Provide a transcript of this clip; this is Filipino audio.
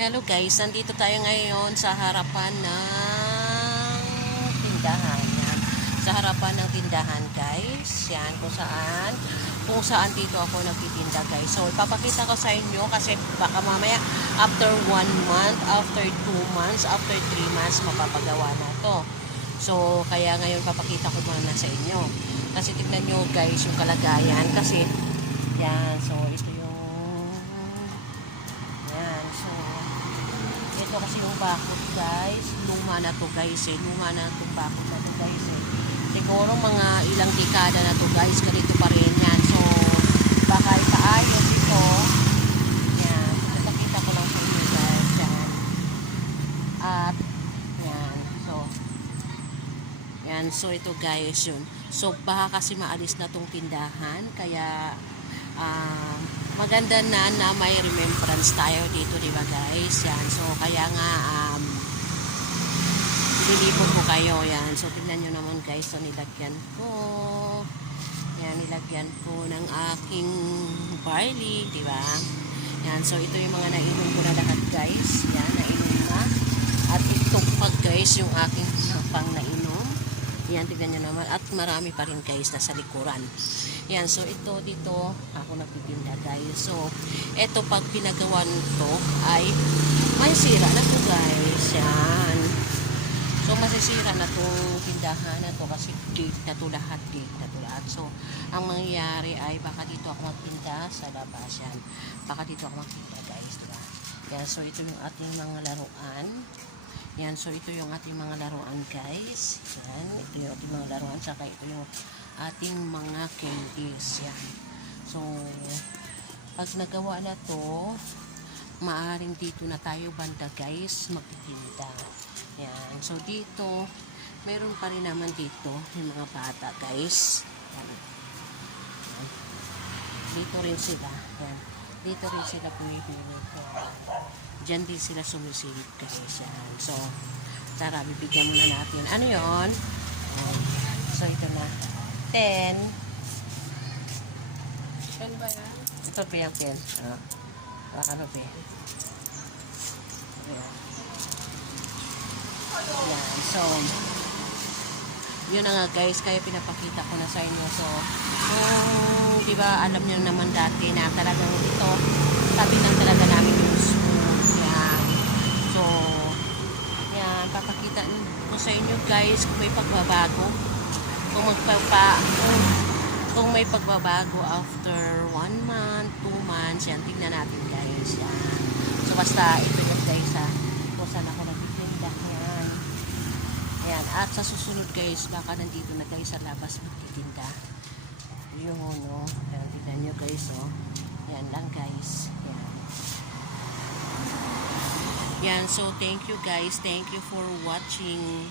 Hello guys, nandito tayo ngayon sa harapan ng tindahan. Yan. Sa harapan ng tindahan guys. Yan, kung saan dito ako nagtitinda guys. So, ipapakita ko sa inyo kasi baka mamaya after 1 month, after 2 months, after 3 months, mapapagawa na to. So, kaya ngayon papakita ko muna sa inyo. Kasi tignan nyo guys yung kalagayan. Kasi, yan, so ito yung yan, so ito kasi yung bakod guys. Luma na to guys eh. Luma na itong bakod na to guys eh. Siguro mga ilang dekada na to guys. Ganito pa rin yan. So baka ipaayos ito. Yan. Nakita ko lang sa inyo guys. Yan. At yan. So ito guys yun. So baka kasi maalis na tong tindahan. Kaya maganda na may remembrance tayo dito, di ba guys? Yan. So, kaya nga nilipon ko kayo. Yan. So, tignan nyo naman guys. So, nilagyan ko. Yan, nilagyan ko ng aking barley, di ba? Yan. So, ito yung mga nainom ko na lahat guys. Yan, nainom na. At ito pa guys, yung aking pang nainom. Yan, tignan nyo naman. At marami pa rin guys nasa likuran. Yan, so ito dito ako nagtitinda guys. So, ito pag pinagawan to ay may sira na to guys. Yan. So, masisira na tong tindahan na to kasi gate na to lahat. So, ang mangyayari ay baka dito ako magtinda sa labas. Yan. Baka dito ako magtinda guys. Diba? Yan, so ito yung ating mga laruan. Yan, so ito yung ating mga laruan guys. Yan, ito yung ating mga laruan. Saka ito yung ating mga candies. Yan. So, pag nagawa na to, maaaring dito na tayo banda guys, magtitinda. Yan. So, dito, meron pa rin naman dito yung mga bata guys. Yan. Yan. Dito rin sila. Yan. Dito rin sila pumipili. Diyan din sila sumisilip guys. Yan. So, tara, bibigyan muna natin. Ano yun? So, ito na. 10. Pen ba yan? Ito pa yung pen. Ano pa yan? Yan. So, yun na nga guys. Kaya pinapakita ko na sa inyo. So, di ba alam niyo naman dati na talagang ito, sabi lang talaga namin yung school. Yan. So, yan. Papakita ko sa inyo guys kung may pagbabago. Kung may pagbabago after 1 month, 2 months, yan, tignan natin guys. Yan. So basta ito yung guys kung saan ako nagtitinda. Yan. Yan. At sa susunod guys, baka nandito na guys sa labas magtitinda. Yun, no. Yan, tignan nyo guys, oh. Yan lang guys. Yan. Yan, so thank you guys. Thank you for watching.